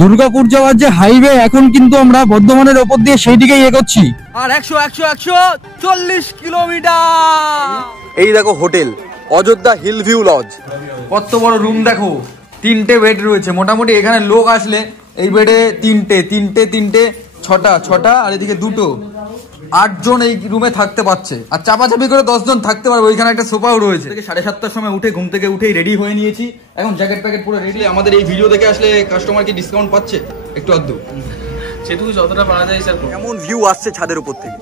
দুর্গাপুর যাওয়ার যে হাইওয়ে, এখন কিন্তু আমরা বর্ধমানের ওপর দিয়ে সেই দিকেই এগোচ্ছি। আর 140 কিলোমিটার। এই দেখো hotel Ayodhya hill view lodge, কত বড় রুম দেখো, 3টে বেড রয়েছে। মোটামুটি এখানে লোক আসলে এই বেডে 3টে 6টা আর এদিকে 2টো, 8 জন এই রুমে থাকতে পারছে। আর চাপাচাপি করে 10 জন থাকতে পারবে। ওইখানে একটা সোফাও রয়েছে। 7:30টার সময় ঘুম থেকে উঠেই রেডি হয়ে নিয়েছি। এখন জ্যাকেট প্যাকেট পুরো রেডি। আমাদের এই ভিডিও দেখে আসলে কাস্টমার কি ডিসকাউন্ট পাচ্ছে একটু আধটু? সেটুকু যতটা পারা যায় স্যার। কেমন ভিউ আসছে ছাদের উপর থেকে?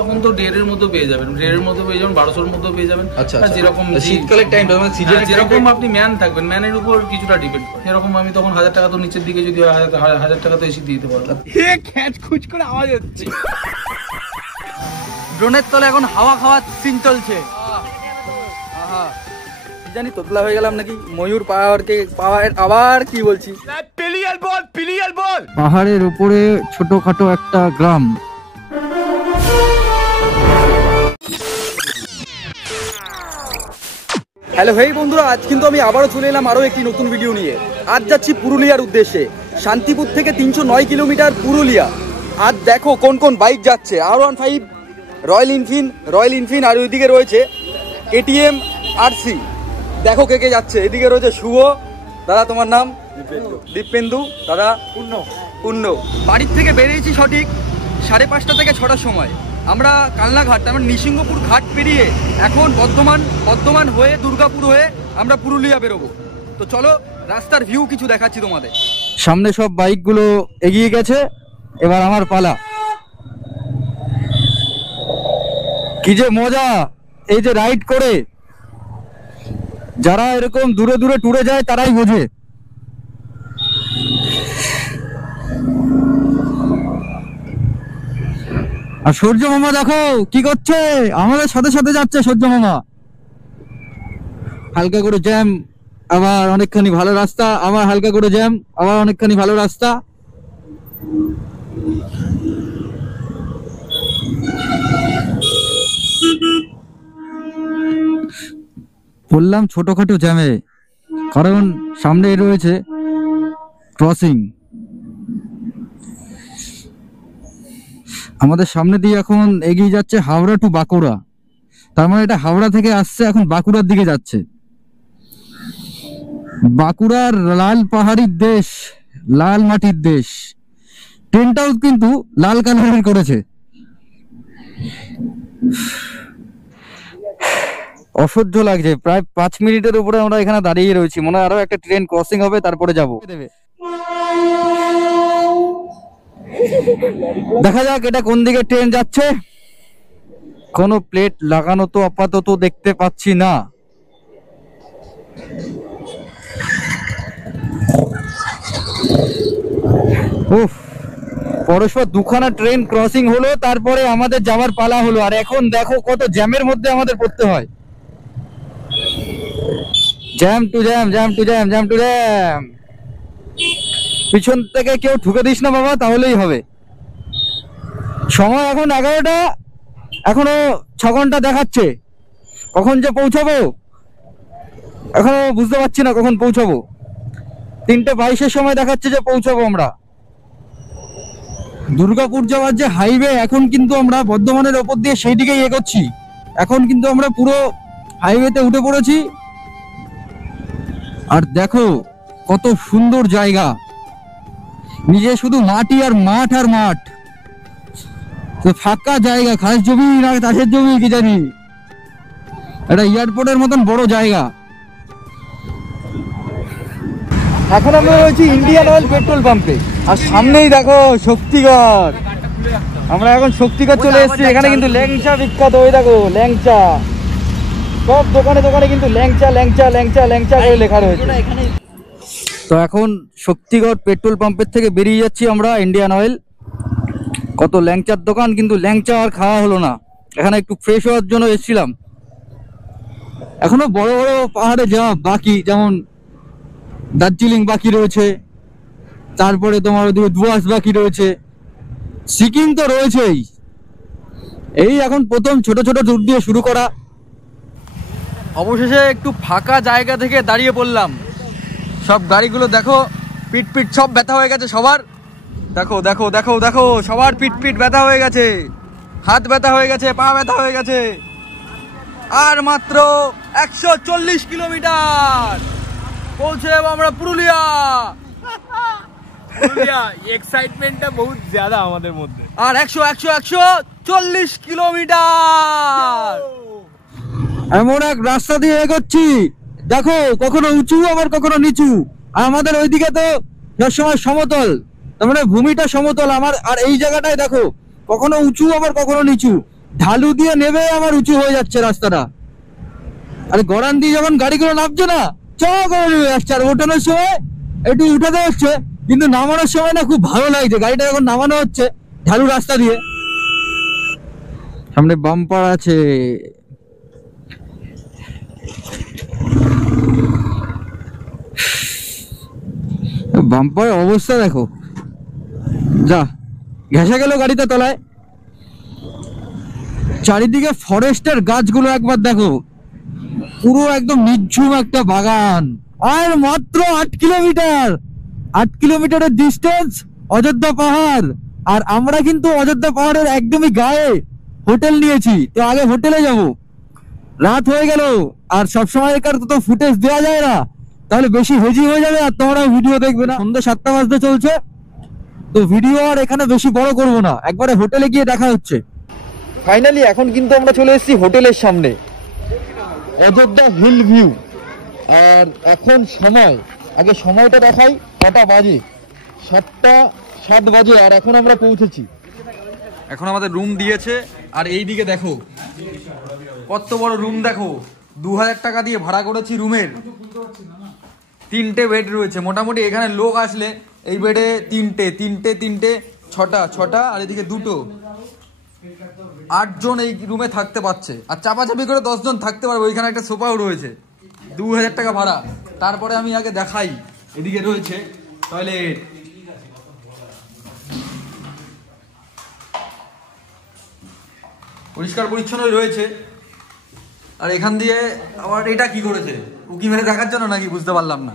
তখন তো 1.5-এর মধ্যে পেয়ে যাবেন, 1.5-এর মধ্যে পেয়ে যাবেন, 1200-এর মধ্যে পেয়ে যাবেন। আচ্ছা, যেরকম শীতকালের টাইম, যেরকম আপনি ম্যান থাকবেন, ম্যানের উপর কিছুটা ডিপেন্ড করে। সেরকম আমি তখন 1000 টাকা তো নিচের দিকে, যদি 1000 টাকা তো এসি দিতে পারবো। খুঁজ করে আওয়াজ হচ্ছে। ড্রোনের তলে এখন হাওয়া খাওয়ার সিন চলছে। জানি তোতলা হয়ে গেলাম নাকি। ময়ূর পাহাড় আবার কি বলছি, পাহাড়ের উপরে ছোটখাটো একটা গ্রাম। হ্যালো হেই বন্ধুরা, আজ কিন্তু আমি আবারও চলে এলাম আরও একটি নতুন ভিডিও নিয়ে। আজ যাচ্ছি পুরুলিয়ার উদ্দেশ্যে। শান্তিপুর থেকে 309 কিলোমিটার পুরুলিয়া। আজ দেখো কোন কোন বাইক যাচ্ছে। R15, রয়্যাল এনফিল্ড, আর ওইদিকে রয়েছে KTM RC। দেখো কে কে যাচ্ছে। এদিকে রয়েছে শুভ দাদা, তোমার নাম? দীপেন্দু দাদা। পূর্ণ। বাড়ির থেকে বেরিয়েছি সঠিক 5:30 থেকে 6টার সময়। আমরা কালনাঘাট, আমরা নিসিংহপুর ঘাট পেরিয়ে এখন বর্ধমান হয়ে দুর্গাপুর হয়ে আমরা পুরুলিয়া বেরোবো। তো চলো রাস্তার ভিউ কিছু দেখাচ্ছি তোমাদের। সামনে সব বাইকগুলো এগিয়ে গেছে, এবার আমার পালা। কি যে মজা এই যে রাইড করে। যারা এরকম দূরে দূরে ট্যুরে যায় তারাই বোঝে। আর সূর্য মামা দেখো কি করছে, আমাদের সাথে সাথে যাচ্ছে সূর্য মামা। হালকা করে জ্যাম, আবার অনেকখানি ভালো রাস্তা, আবার হালকা করে জ্যাম, আবার অনেকখানি ভালো রাস্তা। বললাম ছোটখাটো জ্যামে, কারণ সামনে রয়েছে ক্রসিং। আমাদের সামনে দিয়ে এখন এগিয়ে যাচ্ছে হাওড়া টু বাঁকুড়া। তার মানে এটা হাওড়া থেকে আসছে, এখন বাঁকুড়ার দিকে যাচ্ছে। বাঁকুড়ার লাল পাহাড়ির দেশ, লাল মাটির দেশ। ট্রেনটাও কিন্তু লাল কালারের করেছে। অসহ্য লাগছে। প্রায় 5 মিনিটের উপরে আমরা এখানে দাঁড়িয়ে রয়েছি। মনে হয় আরো একটা ট্রেন ক্রসিং হবে, তারপরে যাবো। দেখা যাক এটা কোন দিকে ট্রেন যাচ্ছে। কোনো প্লেট লাগানো তো আপাতত দেখতে পাচ্ছি না। উফ, পরস্পর দুখানা ট্রেন ক্রসিং হলো, তারপরে আমাদের যাওয়ার পালা হলো। আর এখন দেখো কত জ্যামের মধ্যে আমাদের পড়তে হয়। Jam to jam. পিছন থেকে কেউ ঠুকে দিস না বাবা, তাহলেই হবে। সময় এখন 11টা, এখনো 6 ঘন্টা দেখাচ্ছে। কখন যে পৌঁছাবো এখনো বুঝতে পারছি না কখন পৌঁছাবো। 3:22-এর সময় দেখাচ্ছে যে পৌঁছাবো আমরা। দুর্গাপুর যাওয়ার যে হাইওয়ে, এখন কিন্তু আমরা বর্ধমানের ওপর দিয়ে সেই দিকেই এগোচ্ছি। এখন কিন্তু আমরা পুরো হাইওয়েতে উঠে পড়েছি। আর দেখো কত সুন্দর জায়গা, নিজে শুধু মাটি আর মাঠ আর মাঠ। ফাঁকা জায়গা, খাস জমি না চাষের জমি কি জানি। এটা এয়ারপোর্টের মতন বড় জায়গা। এখন আমরা রয়েছি ইন্ডিয়ান অয়েল পেট্রোল পাম্পে, আর সামনেই দেখো শক্তিগড়। আমরা এখন শক্তিগড় চলে এসেছি। এখানে কিন্তু ল্যাংচা বিখ্যাত। ওই দেখো ল্যাংচা, সব দোকানে দোকানে কিন্তু ল্যাংচা করে লেখা রয়েছে। তো এখন শক্তিগড় পেট্রোল পাম্পের থেকে বেরিয়ে যাচ্ছি আমরা ইন্ডিয়ান অয়েল। কত ল্যাংচার দোকান, কিন্তু ল্যাংচা আর খাওয়া হলো না। এখানে একটু ফ্রেশ হওয়ার জন্য এসেছিলাম। এখনো বড় বড় পাহাড়ে যাওয়া বাকি, যেমন দার্জিলিং বাকি রয়েছে, তারপরে তোমার ওদিকে ডুয়ার্স বাকি রয়েছে, সিকিম তো রয়েছেই। এই এখন প্রথম ছোট ছোট ট্যুর দিয়ে শুরু করা। অবশেষে একটু ফাঁকা জায়গা থেকে দাঁড়িয়ে পড়লাম। সব গাড়িগুলো দেখো পিঠ পিঠ সব ব্যথা হয়ে গেছে সবার। দেখো দেখো দেখো দেখো সবার পিঠ পিঠ ব্যথা হয়ে গেছে, হাত ব্যথা হয়ে গেছে, পা ব্যথা হয়ে গেছে। আর মাত্র 140 কিলোমিটার পৌঁছে যাবো আমরা পুরুলিয়া। এক্সাইটমেন্টটা বহুত জ্যাদা আমাদের মধ্যে। আর 140 কিলোমিটার এমন এক রাস্তা দিয়ে এগোচ্ছি, দেখো কখনো উঁচু আবার কখনো নিচু। আমাদের ওইদিকে তো সবসময় সমতল, তার মানে ভূমিটা সমতল আমার। আর এই জায়গাটায় দেখো কখনো উঁচু আবার কখনো নিচু, ঢালু দিয়ে নেবে আমার উঁচু হয়ে যাচ্ছে রাস্তাটা। আরে গড়ান দিয়ে যখন গাড়িগুলো নামছে না চ করে নেমে যাচ্ছে, আর ওঠানোর সময় একটু উঠাতে হচ্ছে, কিন্তু নামানোর সময় না খুব ভালো লাগছে। গাড়িটা যখন নামানো হচ্ছে ঢালু রাস্তা দিয়ে, সামনে বাম্পার আছে। বাম্পার অবস্থা দেখো, যা ঘেঁষে গেল গাড়িতে তলায়। চারিদিকে ফরেস্টের গাছগুলো একবার দেখো, পুরো একদম নিঝুম একটা বাগান। আর মাত্র 8 কিলোমিটার, 8 কিলোমিটারের ডিস্টেন্স অযোধ্যা পাহাড়। আর আমরা কিন্তু অযোধ্যা পাহাড়ের একদমই গায়ে হোটেল নিয়েছি, তো আগে হোটেলে যাব। রাত হয়ে গেল আর সবসময়কার তো ফুটেজ দেওয়া যায় না, তাহলে বেশি হেজি হয়ে যাবে আর তোমরা ভিডিও দেখবে না। সন্ধ্যা 7টা বাজতে চলছে, তো ভিডিও আর এখানে বেশি বড় করবো না, একবারে হোটেলে গিয়ে দেখা হচ্ছে। ফাইনালি এখন কিন্তু আমরা চলে এসেছি হোটেলের সামনে, অযোধ্যা হিল ভিউ। আর এখন সময়, আগে সময়টা দেখাই, কটা বাজে? 7টা 7 বাজে, আর এখন আমরা পৌঁছেছি। এখন আমাদের রুম দিয়েছে, আর এই দিকে দেখো কত বড় রুম দেখো, 2000 টাকা দিয়ে ভাড়া করেছি রুমের। 3টে বেড রয়েছে মোটামুটি। এখানে লোক আসলে এই বেডে 3টে 6টা, আর এদিকে 2টো, 8 জন এই রুমে থাকতে পারছে। আর চাপাচাপি করে 10 জন থাকতে পারবে। ওইখানে একটা সোফাও রয়েছে, 2000 টাকা ভাড়া। তারপরে আমি আগে দেখাই, এদিকে রয়েছে টয়লেট, পরিষ্কার পরিচ্ছন্ন রয়েছে। আর এখান দিয়ে আবার এটা কি করেছে, উকি মেরে দেখার জন্য নাকি বুঝতে পারলাম না।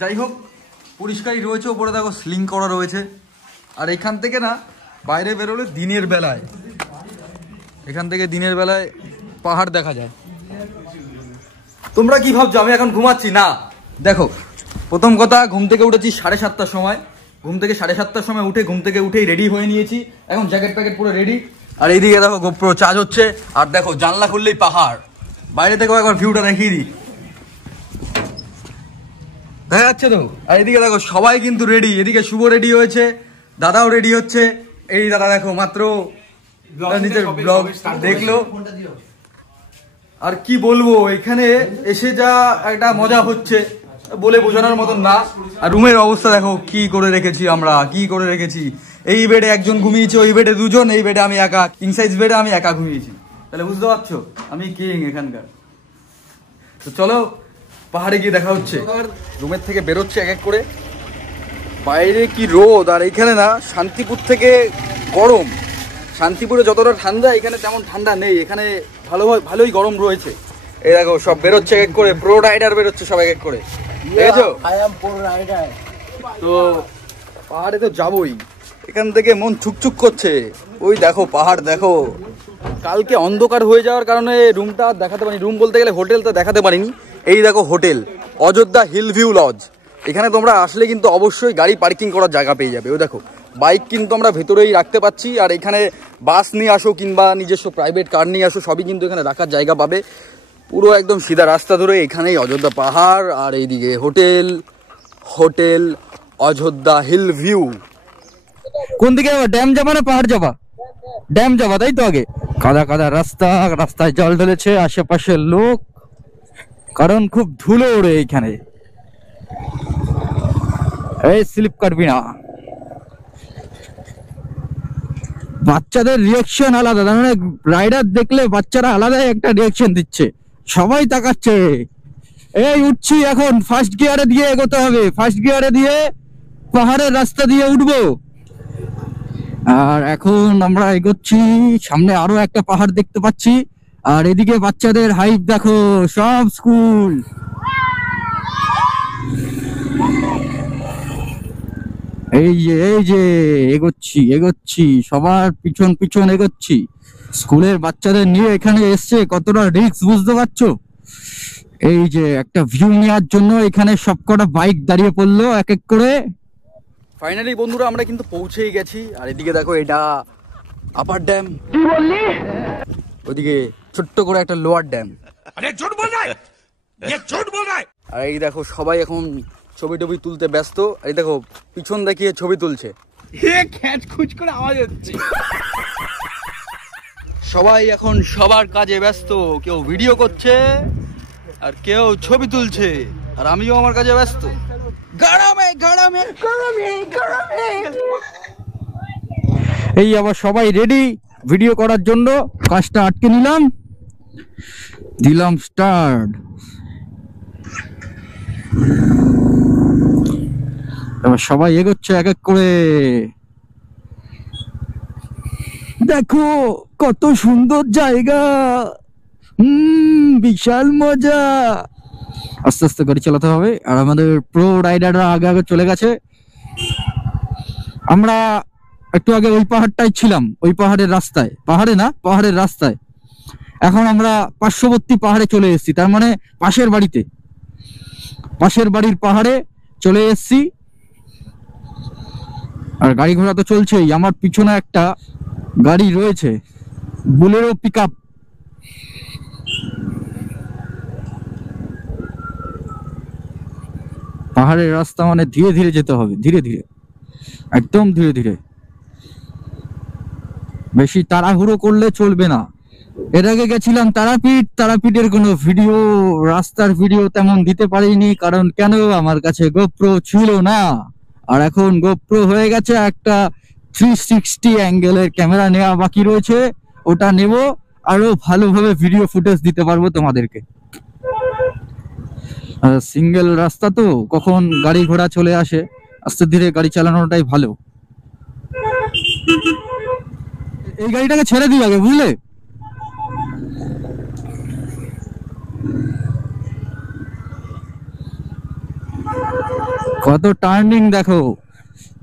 যাই হোক পরিষ্কারই রয়েছে। ওপরে দেখো স্লিং করা রয়েছে। আর এখান থেকে না বাইরে বেরোলে দিনের বেলায়, এখান থেকে দিনের বেলায় পাহাড় দেখা যায়। তোমরা কি ভাবছো আমি এখন ঘুমাচ্ছি? না, দেখো প্রথম কথা, ঘুম থেকে উঠেছি 7:30টার সময়। ঘুম থেকে 7:30টার সময় উঠে ঘুম থেকে উঠেই রেডি হয়ে নিয়েছি, এখন জ্যাকেট প্যাকেট পুরো রেডি। আর এইদিকে দেখো গোপ্রো চার্জ হচ্ছে। আর দেখো জানলা খুললেই পাহাড়, বাইরে থেকেও একবার ভিউটা দেখিয়ে দিই, দেখা যাচ্ছে তো। আর এদিকে দেখো সবাই কিন্তু রেডি, এদিকে শুভ রেডি হয়েছে, দাদাও রেডি হচ্ছে। এই দাদা দেখো মাত্র নিজের ব্লগ দেখলো। আর কি বলবো, এখানে এসে যা একটা মজা হচ্ছে বলে বোঝানোর মতন না। আর রুমের অবস্থা দেখো কি করে রেখেছি আমরা, কি করে রেখেছি। এই বেডে একজন ঘুমিয়েছে, ওই বেডে 2 জন, এই বেডে আমি একা, কিং সাইজ বেডে আমি একা ঘুমিয়েছি। তাহলে বুঝতে পারছো আমি কিং এখানকার। তো চলো পাহাড়ে গিয়ে দেখা হচ্ছে। রুমের থেকে বেরোচ্ছে এক এক করে। বাইরে কি রোদ, আর এখানে না শান্তিপুর থেকে গরম। শান্তিপুরে যতটা ঠান্ডা এখানে তেমন ঠান্ডা নেই, এখানে ভালোই গরম রয়েছে। এই দেখো সব বেরোচ্ছে এক এক করে, প্রো রাইডার বেরোচ্ছে সব এক এক করে, দেখেছো? তো পাহাড়ে তো যাবোই, এখান থেকে মন ছুকছুক করছে। ওই দেখো পাহাড় দেখো। কালকে অন্ধকার হয়ে যাওয়ার কারণে রুমটা দেখাতে পারিনি, রুম বলতে গেলে হোটেলটা দেখাতে পারিনি। এই দেখো hotel, Ayodhya hill view lodge. এখানে তোমরা আসলে কিন্তু অবশ্যই গাড়ি পার্কিং করার জায়গা পেয়ে যাবে। ওই দেখো বাইক কিন্তু আমরা ভেতরেই রাখতে পাচ্ছি। আর এখানে বাস নিয়ে আসো কিংবা নিজস্ব প্রাইভেট কার নিয়ে আসো, সবই কিন্তু এখানে রাখার জায়গা পাবে। পুরো একদম সিধা রাস্তা ধরে এখানেই অযোধ্যা পাহাড়, আর এইদিকে হোটেল অযোধ্যা হিল ভিউ। কোন দিকে যাবো, ড্যাম যাবা না পাহাড় যাবা? ড্যাম যাবা, তাই তো। আগে কাদা কাদা রাস্তা, রাস্তায় জল ঢেলেছে, আশেপাশের লোক, কারণ খুব ধুলো ওড়ে এইখানে। এই স্লিপ কাটবি না। বাচ্চাদের রিয়াকশন আলাদা, মানে রাইডার দেখলে বাচ্চারা আলাদা একটা রিয়াকশন দিচ্ছে, সবাই তাকাচ্ছে। এই উঠছি এখন, ফার্স্ট গিয়ারে দিয়ে এগোতে হবে, ফার্স্ট গিয়ারে দিয়ে পাহাড়ের রাস্তা দিয়ে উঠবো। আর এখন আমরা এগোচ্ছি, সামনে আরো একটা পাহাড় দেখতে পাচ্ছি। আর এদিকে বাচ্চাদের হাইপ দেখো, সব স্কুল। এই যে এগোচ্ছি এগোচ্ছি, সবার পিছন পিছন এগোচ্ছি। স্কুলের বাচ্চাদের নিয়ে এখানে এসছে, কতটা রিস্ক বুঝতে পারছো। এই যে একটা ভিউ নেওয়ার জন্য এখানে সবকটা বাইক দাঁড়িয়ে পড়লো এক এক করে। ফাইনালি বন্ধুরা আমরা কিন্তু পৌঁছেই গেছি। আর এদিকে দেখো এটা আপার ড্যাম, কি বললি, ওইদিকে ছোট্ট করে একটা লোয়ার ড্যাম। আর এই দেখো সবাই এখন ছবি টবি তুলতে ব্যস্ত। এই দেখো পিছন দেখিয়ে ছবি তুলছে, করে আওয়াজ হচ্ছে। সবাই এখন সবার কাজে ব্যস্ত, কেউ ভিডিও করছে আর কেউ ছবি তুলছে, আর আমিও আমার কাজে ব্যস্ত। গরমে গরমে গরমে গরমে এই আবার সবাই রেডি ভিডিও করার জন্য। কাজটা আটকে নিলাম, দিলাম স্টার্ট। এবার সবাই এগোচ্ছে এক এক করে। দেখো কত সুন্দর জায়গা, বিশাল মজা। আস্তে আস্তে গাড়ি চালাতে হবে। আর আমাদের প্রো রাইডাররা আগে আগে চলে গেছে। আমরা একটু আগে ওই পাহাড়টাই ছিলাম, ওই পাহাড়ের রাস্তায়, পাহাড়ে না পাহাড়ের রাস্তায়। এখন আমরা পার্শ্ববর্তী পাহাড়ে চলে এসেছি, তার মানে পাশের বাড়িতে, পাশের বাড়ির পাহাড়ে চলে এসেছি। আর গাড়ি ঘোড়া তো চলছেই। আমার পিছনে একটা গাড়ি রয়েছে, বুলেরো পিকআপ। পাহাড়ের রাস্তা মানে ধীরে ধীরে যেতে হবে, ধীরে ধীরে, একদম ধীরে ধীরে, বেশি তাড়াহুড়ো করলে চলবে না। এর আগে গেছিলাম তারাপীঠ, তারাপীঠের কোনো ভিডিও, রাস্তার ভিডিও তেমন দিতে পারিনি, কারণ কেন, আমার কাছে গোপ্রো ছিল না। আর এখন গোপ্রো হয়ে গেছে, একটা 360 অ্যাঙ্গেলের ক্যামেরা নেওয়া বাকি রয়েছে, ওটা নেব, আরো ভালোভাবে ভিডিও ফুটেজ দিতে পারবো তোমাদেরকে। সিঙ্গেল রাস্তা তো, কখন গাড়ি ঘোড়া চলে আসে, আস্তে ধীরে গাড়ি চালানোটাই ভালো। এই গাড়িটাকে ছেড়ে দিই আগে, বুঝলে। কত টার্নিং দেখো,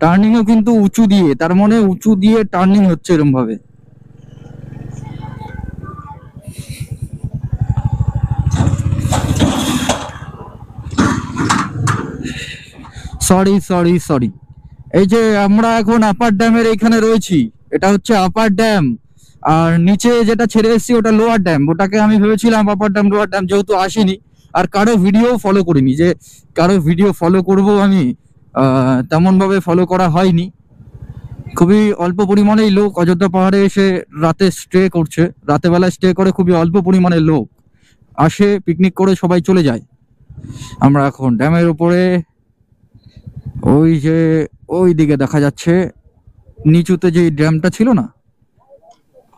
টার্নিংও কিন্তু উঁচু দিয়ে, তার মানে উঁচু দিয়ে টার্নিং হচ্ছে এরকম ভাবে। Sorry sorry sorry. এই যে আমরা এখন আপার ড্যামের এখানে রয়েছি, এটা হচ্ছে আপার ড্যাম। আর নিচে যেটা ছেড়ে এসেছি ওটা লোয়ার ড্যাম। ওটাকে আমি ভেবেছিলাম আপার ড্যাম লোয়ার ড্যাম, যেহেতু আসিনি আর কারো ভিডিও ফলো করিনি, যে কারো ভিডিও ফলো করব আমি, তেমন ভাবে ফলো করা হয়নি। খুবই অল্প পরিমাণেই লোক অযোধ্যা পাহাড়ে এসে রাতে স্টে করছে, রাতে বেলা স্টে করে খুবই অল্প পরিমাণের লোক আসে, পিকনিক করে সবাই চলে যায়। আমরা এখন ড্যামের উপরে, ওই যে ওই দিকে দেখা যাচ্ছে নিচুতে যে ড্যামটা ছিল না,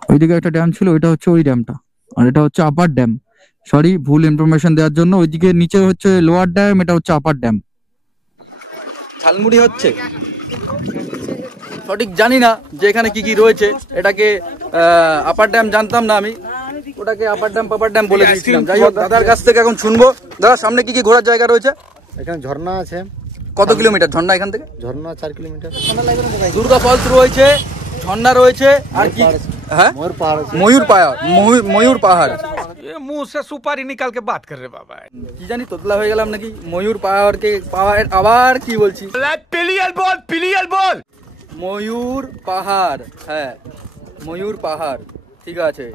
ওইদিকে একটা ড্যাম ছিল, ওইটা হচ্ছে ওই ড্যামটা। আর এটা হচ্ছে আপার ড্যাম। সরি ভুল ইনফরমেশন দেওয়ার জন্য, ওইদিকে নিচে হচ্ছে লোয়ার ড্যাম, এটা হচ্ছে আপার ড্যাম। ঝালমুড়ি হচ্ছে, সঠিক জানি না যে এখানে কি কি রয়েছে। এটাকে আপার ড্যাম জানতাম না আমি, ওটাকে আপার ড্যাম পাপার ড্যাম বলে দিয়েছিলাম। যাই হোক, দাদার কাছ থেকে এখন শুনবো। দাদা সামনে কি কি ঘোরার জায়গা রয়েছে? এখানে ঝর্ণা আছে। কত কিলোমিটার ঝর্ণা এখান থেকে? ঝর্ণা 4 কিলোমিটার। দুর্গা ফলস রয়েছে, ঝর্ণা রয়েছে, আর কি? হ্যাঁ, ময়ূর পাহাড় আছে। ময়ূর পাহাড়, ময়ূর পাহাড়। मुंह से सुपारी निकाल के बात कर रहे बाबा। কি জানি তোতলা হয়ে গেলাম নাকি। ময়ূর পাহাড়কে পাহাড়, আবার কি বলছি, पिलियल बोल, पिलियल बोल। ময়ূর পাহাড়, হ্যাঁ ময়ূর পাহাড়, ঠিক আছে।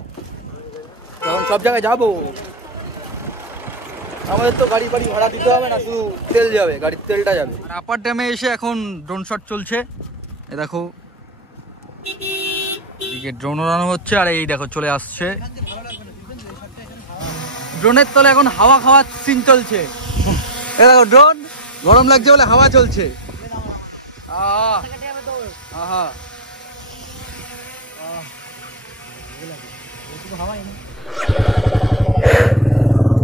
তখন সব জায়গায় যাবো, আমাদের তো গাড়ি বাড়ি ভাড়া দিতে হবে না, শুধু তেল যাবে, গাড়ির তেলটা যাবে। আপার ড্যামে এসে এখন ড্রোন শট চলছে, এ দেখো এদিকে ড্রোন উড়ানো হচ্ছে। আর এই দেখো চলে আসছে ড্রোনের তলে, এখন হাওয়া খাওয়ার সিন চলছে। এ দেখো ড্রোন, গরম লাগছে বলে হাওয়া চলছে। আহা,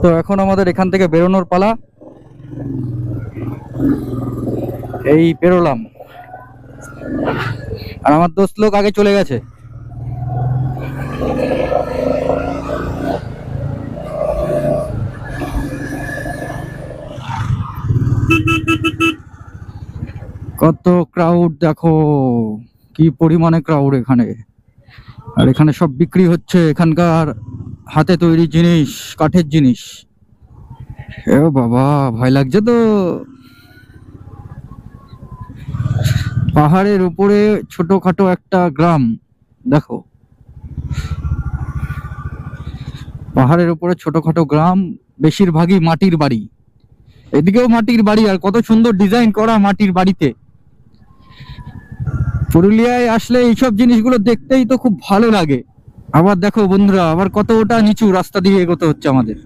তো এখন আমাদের এখান থেকে বেরোনোর পালা। এই বেরোলাম, আর আমার দোস্ত লোক আগে চলে গেছে। কত ক্রাউড দেখো, কি পরিমাণে ক্রাউড এখানে। আর এখানে সব বিক্রি হচ্ছে এখানকার হাতে তৈরি জিনিস, কাঠের জিনিস। এ বাবা, ভয় লাগছে তো। পাহাড়ের উপরে ছোটখাটো একটা গ্রাম দেখো, পাহাড়ের উপরে ছোটখাটো গ্রাম, বেশিরভাগই মাটির বাড়ি। এদিকেও মাটির বাড়ি, আর কত সুন্দর ডিজাইন করা মাটির বাড়িতে। পুরুলিয়ায় আসলে এইসব জিনিসগুলো দেখতেই তো খুব ভালো লাগে। আবার দেখো বন্ধুরা, আবার কতটা নিচু রাস্তা দিয়ে এগোতে হচ্ছে আমাদের।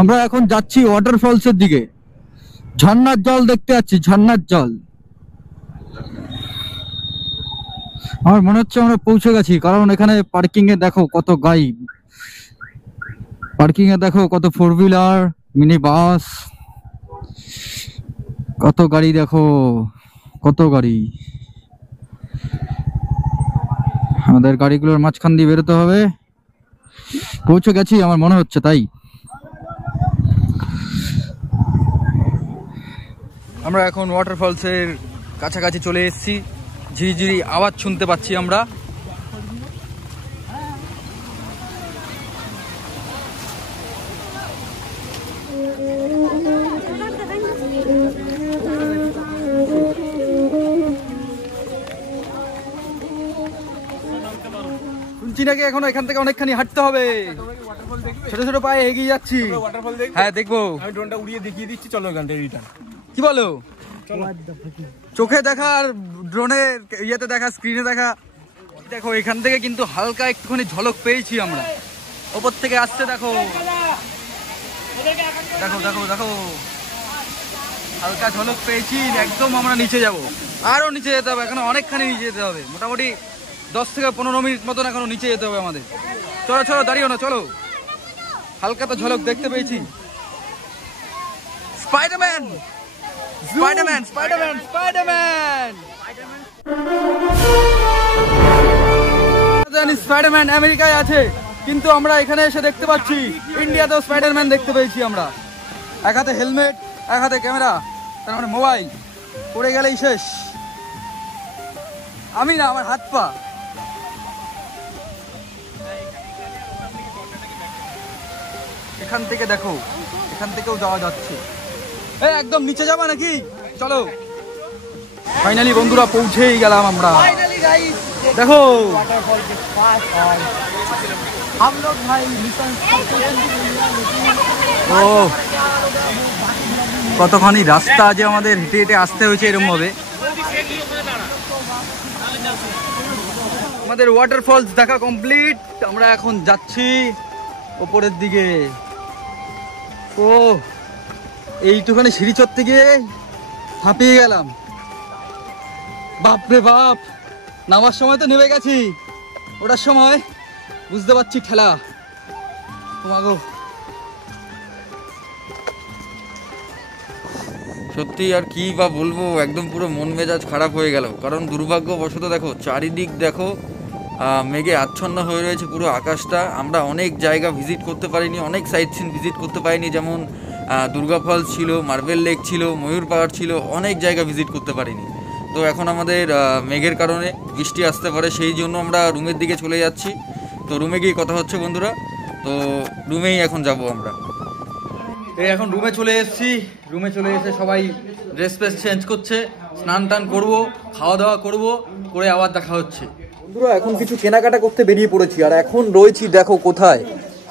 আমরা এখন যাচ্ছি ওয়াটারফলসের দিকে, ঝর্ণার জল দেখতে যাচ্ছি, ঝর্ণার জল। আমার মনে হচ্ছে আমরা পৌঁছে গেছি, কারণ এখানে পার্কিং এ দেখো কত গাড়ি, পার্কিং এ দেখো কত 4 হুইলার, মিনি বাস, কত গাড়ি দেখো, কত গাড়ি। আমাদের গাড়িগুলোর মাঝখান দিয়ে বেরোতে হবে। পৌঁছে গেছি আমার মনে হচ্ছে তাই। আমরা এখন ওয়াটারফলসের কাছাকাছি চলে এসেছি। ঝিরিঝিরি আওয়াজ শুনতে পাচ্ছি আমরা। কুঞ্চিনাকে এখন এখান থেকে অনেকখানি হাঁটতে হবে, ছোট ছোট পায়ে এগিয়ে যাচ্ছি। হ্যাঁ দেখবো, আমি ড্রোনটা উড়িয়ে দেখিয়ে দিচ্ছি, চলো এখান থেকে রিটার্ন। কি বলো? চোখে দেখা আর ড্রোনের ইয়েতে দেখা, স্ক্রিনে দেখা। দেখো এখান থেকে কিন্তু হালকা একটুখানি ঝলক পেয়েছি আমরা, ওপর থেকে আসছে দেখো, দেখো দেখো দেখো, হালকা ঝলক পেয়েছি। একদম আমরা নিচে যাব, আরো নিচে যেতে হবে, এখনো অনেকখানি নিচে যেতে হবে, মোটামুটি 10 থেকে 15 মিনিট মতন এখনো নিচে যেতে হবে আমাদের। চলো চলো, দাঁড়িও না, চলো। হালকা তো ঝলক দেখতে পেয়েছি। Spiderman, Spiderman, Spiderman, Spiderman. জানি স্পাইডারম্যান আমেরিকায় আছে, কিন্তু আমরা এখানে এসে দেখতে পাচ্ছি ইন্ডিয়াতেও স্পাইডারম্যান দেখতে পেয়েছি আমরা। এক হাতে হেলমেট, এক হাতে ক্যামেরা, তার মানে মোবাইল। পড়ে গেলেই শেষ। আমি না, আমার হাত পা। এখান থেকে দেখো, এখান থেকেও যাওয়া যাচ্ছে। একদম নিচে যাবা নাকি? চলো। ফাইনালি বন্ধুরা পৌঁছেই গেলাম আমরা। দেখো ও কতখানি রাস্তা যে আমাদের হেঁটে হেঁটে আসতে হয়েছে এরকম ভাবে। আমাদের ওয়াটারফলস দেখা কমপ্লিট। আমরা এখন যাচ্ছি উপরের দিকে। ও এইটুখানি সিঁড়ি চড়তে গিয়ে হাঁপিয়ে গেলাম। বাপরে বাপ, নামার সময় তো নেমে গেছি, ওটার সময় বুঝতে পারছি ঠেলা। তোমাগো সত্যি আর কি বা বলবো, একদম পুরো মন মেজাজ খারাপ হয়ে গেল। কারণ দুর্ভাগ্যবশত দেখো চারিদিক দেখো মেঘে আচ্ছন্ন হয়ে রয়েছে পুরো আকাশটা। আমরা অনেক জায়গা ভিজিট করতে পারিনি, অনেক সাইট সিন ভিজিট করতে পারিনি। যেমন দুর্গা ফলস ছিল, মার্বেল লেক ছিল, ময়ূর পাহাড় ছিল, অনেক জায়গা ভিজিট করতে পারিনি। তো এখন আমাদের মেঘের কারণে বৃষ্টি আসতে পারে, সেই জন্য আমরা রুমের দিকে চলে যাচ্ছি। তো রুমে গিয়ে কথা হচ্ছে বন্ধুরা, তো রুমেই এখন যাব আমরা। এই এখন রুমে চলে এসেছি। রুমে চলে এসে সবাই ড্রেস ফ্রেস চেঞ্জ করছে, স্নান টান করবো, খাওয়া দাওয়া করবো, করে আবার দেখা হচ্ছে। বন্ধুরা এখন কিছু কেনাকাটা করতে বেরিয়ে পড়েছি, আর এখন রয়েছি দেখো কোথায়,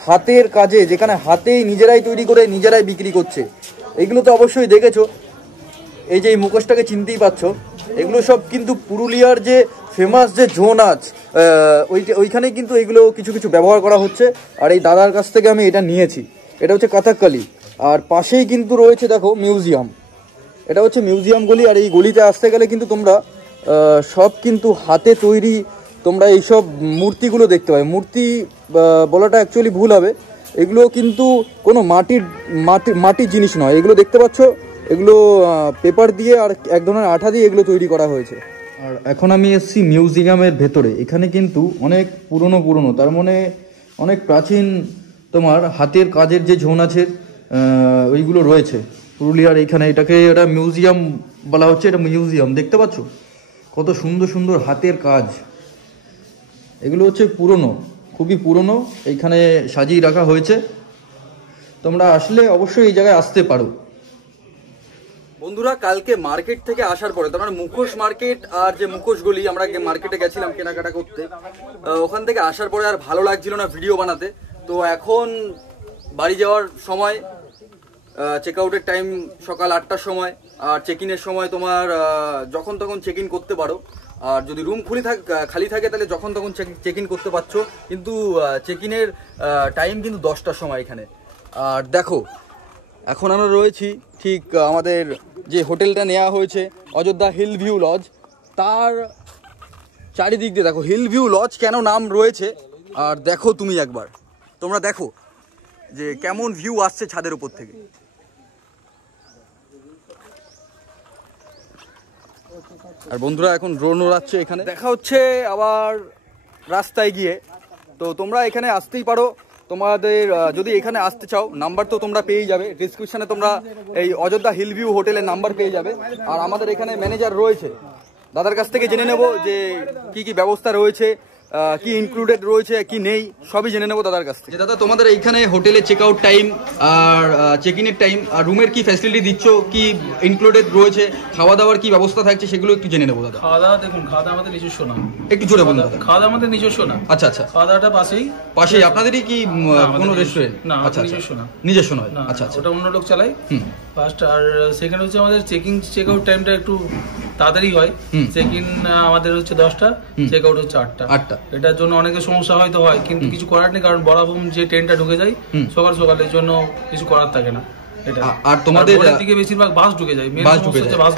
হাতের কাজে, যেখানে হাতেই নিজেরাই তৈরি করে নিজেরাই বিক্রি করছে। এগুলো তো অবশ্যই দেখেছো, এই যে এই মুখোশটাকে চিনতেই পারছো, এগুলো সব কিন্তু পুরুলিয়ার যে ফেমাস যে ঝো নাচ, ওইখানে কিন্তু এগুলো কিছু কিছু ব্যবহার করা হচ্ছে। আর এই দাদার কাছ থেকে আমি এটা নিয়েছি, এটা হচ্ছে কাথাকলি। আর পাশেই কিন্তু রয়েছে দেখো মিউজিয়াম, এটা হচ্ছে মিউজিয়াম গলি। আর এই গলিতে আসতে গেলে কিন্তু তোমরা সব কিন্তু হাতে তৈরি তোমরা এইসব মূর্তিগুলো দেখতে পাবে। মূর্তি বলাটা অ্যাকচুয়ালি ভুল হবে, এগুলো কিন্তু কোনো মাটির জিনিস নয়। এগুলো দেখতে পাচ্ছ, এগুলো পেপার দিয়ে আর এক ধরনের আঠা দিয়ে এগুলো তৈরি করা হয়েছে। আর এখন আমি এসেছি মিউজিয়ামের ভেতরে। এখানে কিন্তু অনেক পুরনো, তার মানে অনেক প্রাচীন তোমার হাতের কাজের যে ঝোন আছে ওইগুলো রয়েছে পুরুলিয়ার এইখানে। এটাকে এটা মিউজিয়াম বলা হচ্ছে, এটা মিউজিয়াম। দেখতে পাচ্ছ কত সুন্দর সুন্দর হাতের কাজ। এগুলো হচ্ছে পুরনো, খুবই পুরনো, এইখানে সাজিয়ে রাখা হয়েছে। তোমরা আসলে অবশ্যই এই জায়গায় আসতে পারো। বন্ধুরা, কালকে মার্কেট থেকে আসার পরে তোমার মুখোশ মার্কেট আর যে মুখোশগুলি আমরা মার্কেটে গেছিলাম কেনাকাটা করতে, ওখান থেকে আসার পরে আর ভালো লাগছিল না ভিডিও বানাতে। তো এখন বাড়ি যাওয়ার সময়, চেক আউটের টাইম সকাল 8টার সময়, আর চেক ইনের সময় তোমার যখন তখন চেক ইন করতে পারো। আর যদি রুম খালি থাকে তাহলে যখন তখন চেক ইন করতে পারছো, কিন্তু চেক ইনের টাইম কিন্তু 10টার সময় এখানে। আর দেখো এখন আমরা রয়েছি ঠিক আমাদের যে হোটেলটা নেওয়া হয়েছে অযোধ্যা হিল ভিউ লজ, তার চারিদিক দিয়ে দেখো হিল ভিউ লজ কেন নাম রয়েছে। আর দেখো তুমি একবার, তোমরা দেখো যে কেমন ভিউ আসছে ছাদের উপর থেকে। আর বন্ধুরা এখন ড্রোন ওড়াচ্ছে এখানে। দেখা হচ্ছে আবার রাস্তায় গিয়ে। তো তোমরা এখানে আসতেই পারো। তোমাদের যদি এখানে আসতে চাও, নাম্বার তো তোমরা পেয়ে যাবে ডিসক্রিপশনে, তোমরা এই অযোধ্যা হিল ভিউ হোটেলের নাম্বার পেয়ে যাবে। আর আমাদের এখানে ম্যানেজার রয়েছে, দাদার কাছ থেকে জেনে নেব যে কি কি ব্যবস্থা রয়েছে, কি ইনক্লুডেড রয়েছে কি নেই, সবই জেনে নেবো দাদার কাছ থেকে। দাদা, তোমাদের এইখানে হোটেলে চেক আউট টাইম আর চেক ইনের টাইম আর রুমের কি ফ্যাসিলিটি দিচ্ছ, কি ইনক্লুডেড রয়েছে, খাওয়া দাওয়ার কি ব্যবস্থা থাকছে, সেগুলো একটু জেনে নেবো দাদা। খাওয়া দাওয়া দেখুন, খাওয়া দাওয়া আমাদের নিজস্ব না। একটু জোরে বলুন দাদা। খাওয়া দাওয়া আমাদের নিজস্ব না। আচ্ছা আচ্ছা। খাওয়া দাওয়াটা পাশেই আপনাদেরই কি কোনো রেস্টুরেন্ট? না, আচ্ছা নিজস্ব না। নিজস্ব নয়। আচ্ছা আচ্ছা, ওটা অন্য লোক চালায় ফার্স্ট। আর সেকেন্ড হচ্ছে আমাদের চেক আউট টাইমটা একটু তাড়াতাড়ি হয়। চেক ইন আমাদের হচ্ছে 10টা, চেক আউট হচ্ছে 8টা। এটার জন্য অনেকের সমস্যা হয়তো হয়, কিন্তু কিছু করার নেই, কারণ বরাবর যে ট্রেনটা ঢুকে যায় সকাল সকাল, এর জন্য কিছু করার থাকে না। আর তোমাদের ভোরের দিকে বেশিরভাগ বাস ঢুকে যায়,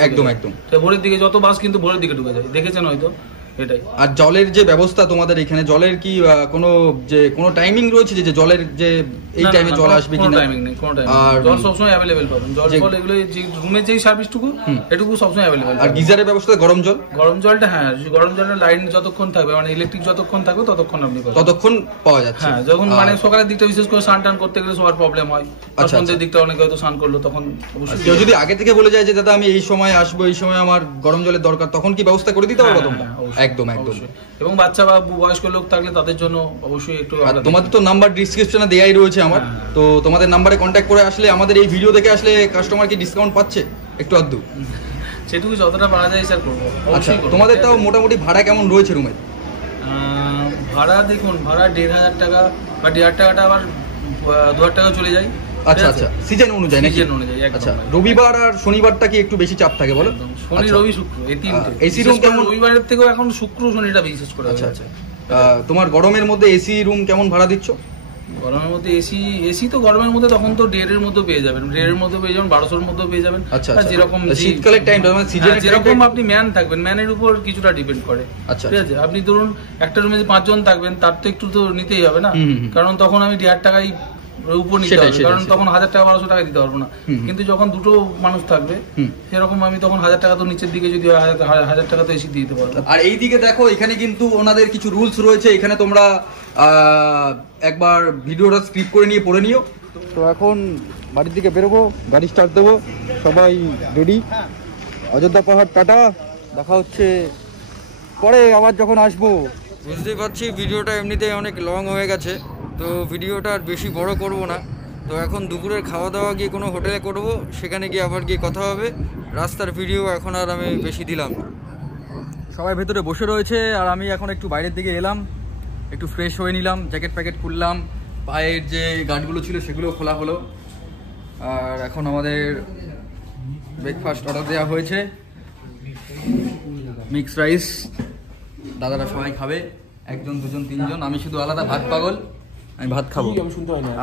একদম একদম ভোরের দিকে যত বাস কিন্তু ভোরের দিকে ঢুকে যায়, দেখেছেন হয়তো এটাই। আর জলের যে ব্যবস্থা তোমাদের এখানে, জলের কি কোনো টাইমিং রয়েছে যে জলের যে এই টাইমে জল আসবে কিনা? টাইমিং নেই, কোনো টাইমিং। আর জল সবসময় অ্যাভেলেবেল পাবেন। জল এগুলো যে রুমের যেই সার্ভিসটুকু এটুকু সবসময় অ্যাভেলেবেল। আর গিজারের ব্যবস্থা, গরম জলটা, হ্যাঁ, গরম জলের লাইন যতক্ষণ থাকবে, মানে ইলেকট্রিক যতক্ষণ থাকবে ততক্ষণ আপনি ততক্ষণ পাওয়া যাচ্ছে। হ্যাঁ, যখন মানে সকালের দিকটা বিশেষ করে স্নান টান করতে গেলে সবার প্রবলেম হয়। সন্ধ্যের দিকটা অনেকে হয়তো স্নান করলো, তখন অবশ্যই কেউ যদি আগে থেকে বলে যায় যে দাদা আমি এই সময় আসবো, এই সময় আমার গরম জলের দরকার, তখন কি ব্যবস্থা করে দিতে পারবো তোমরা? একদম একদম। এবং বাচ্চা বা বয়স্ক লোক থাকলে তাদের জন্য অবশ্যই একটু। তোমাদের তো নাম্বার ডিসক্রিপশনে দেয়াই রয়েছে আমার, তো তোমাদের নাম্বারে কন্ট্যাক্ট করে আসলে, আমাদের এই ভিডিও দেখে আসলে কাস্টমার কি ডিসকাউন্ট পাচ্ছে একটু আধটু? সেটুকু যতটা পারা যায় স্যার করবো। আচ্ছা, তোমাদের তাও মোটামুটি ভাড়া কেমন রয়েছে রুমের? ভাড়া দেখুন, ভাড়া 1,500 টাকা বা 1,500 টাকাটা আবার 2,000 টাকা চলে যায়। আচ্ছা আচ্ছা, সিজন অনুযায়ী নাকি? সিজন অনুযায়ী। আচ্ছা, রবিবার আর শনিবারটা কি একটু বেশি চাপ থাকে বলো? শনি রবি শুক্র এই তিনটে। এসি রুম কেমন? রবিবারের থেকেও এখন শুক্র শনিটা বিশেষ করে। আচ্ছা আচ্ছা। তোমার গরমের মধ্যে এসি রুম কেমন ভাড়া দিচ্ছ? গরমের মধ্যে এসি তো গরমের মধ্যে তখন তো 1,500-এর মধ্যে পেয়ে যাবেন, 1,500-এর মধ্যে পেয়ে যাবেন, 1200-এর মধ্যে পেয়ে যাবেন। আচ্ছা, যেরকম শীতকালের টাইম, মানে সিজনে যেরকম আপনি ম্যান থাকবেন, ম্যানের উপর কিছুটা ডিপেন্ড করে। আচ্ছা, ঠিক আছে। আপনি ধরুন একটা রুমে যে 5 জন থাকবেন, তার তো একটু তো নিতেই হবে না, কারণ তখন আমি 1,500 টাকাই উপর নিতে হবে, কারণ তখন 1,000 টাকা 1,200 টাকা দিতে পারবো না। কিন্তু যখন দুটো মানুষ থাকবে সেরকম আমি তখন 1,000 টাকা তো নিচের দিকে, যদি 1,000 টাকা তো এসি দিয়ে দিতে পারবো। আর এই দিকে দেখো, এখানে কিন্তু ওনাদের কিছু রুলস রয়েছে, এখানে তোমরা একবার ভিডিওটা স্ক্রিপ্ট করে নিয়ে পড়ে নিও। তো এখন বাড়ির দিকে বেরোবো, গাড়ি স্টার্ট দেবো, সবাই রেডি। অযোধ্যা পাহাড় টাটা, দেখা হচ্ছে পরে আবার যখন আসবো। বুঝতেই পারছি ভিডিওটা এমনিতেই অনেক লং হয়ে গেছে, তো ভিডিওটা আর বেশি বড় করব না। তো এখন দুপুরের খাওয়া দাওয়া গিয়ে কোনো হোটেলে করব, সেখানে গিয়ে আবার গিয়ে কথা হবে। রাস্তার ভিডিও এখন আর আমি বেশি দিলাম না। সবাই ভেতরে বসে রয়েছে, আর আমি এখন একটু বাইরের দিকে এলাম, একটু ফ্রেশ হয়ে নিলাম, জ্যাকেট প্যাকেট খুললাম, পায়ের যে গার্ডগুলো ছিল সেগুলো খোলা হলো। আর এখন আমাদের ব্রেকফাস্ট অর্ডার দেওয়া হয়েছে, মিক্স রাইস। দাদারা সবাই খাবে, 1 জন 2 জন 3 জন, আমি শুধু আলাদা ভাত পাগল, আমি ভাত খাবো,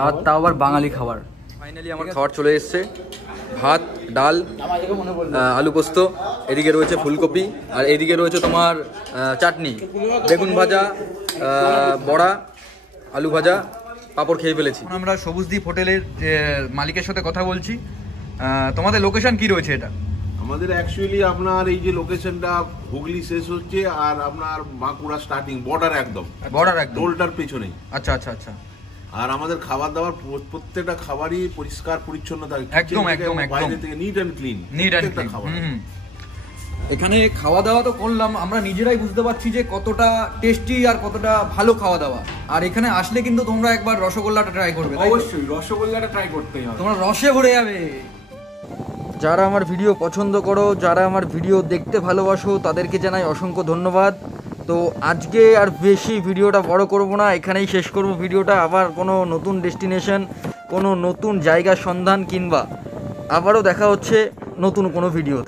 আর তাও আবার বাঙালি খাবার। ফাইনালি আমার খাবার চলে এসছে, ভাত, ডাল, আলু পোস্ত, এদিকে রয়েছে ফুলকপি, আর এদিকে রয়েছে তোমার চাটনি, বেগুন ভাজা, বড়া, আলু ভাজা, পাঁপড় খেয়ে ফেলেছি। আমরা সবুজদ্বীপ হোটেলের যে মালিকের সাথে কথা বলছি। তোমাদের লোকেশন কি রয়েছে এটা? আমাদের অ্যাকচুয়ালি আপনার এই যে লোকেশনটা হুগলি শেষ হচ্ছে আর আপনার বাঁকুড়া স্টার্টিং, বর্ডার একদম বর্ডার টোলটার পেছনেই। আচ্ছা আচ্ছা আচ্ছা। আর আমাদের খাবার দাবার প্রত্যেকটা খাবারই পরিষ্কার পরিচ্ছন্ন থাকে, একদম, kitchen থেকে একদম, এবং একদম। বাইরে থেকে নিট অ্যান্ড ক্লিন, খাবার। এখানে খাওয়া দাওয়া তো করলাম, আমরা নিজেরাই বুঝতে পারছি যে কতটা টেস্টি আর কতটা ভালো খাওয়া দাওয়া। আর এখানে আসলে কিন্তু তোমরা একবার রসগোল্লাটা ট্রাই করবে, তাই তো? অবশ্যই রসগোল্লাটা ট্রাই করতেই হবে। তোমরা রসে ভরে যাবে। যারা আমার ভিডিও পছন্দ করো, যারা আমার ভিডিও দেখতে ভালোবাসো, তাদেরকে জানাই অসংখ্য ধন্যবাদ। তো আজকে আর বেশি ভিডিওটা বড় করব না, এখানেই শেষ করব ভিডিওটা। আবার কোনো নতুন ডেস্টিনেশন, কোনো নতুন জায়গার সন্ধান কিংবা আবারও দেখা হচ্ছে নতুন কোনো ভিডিওতে।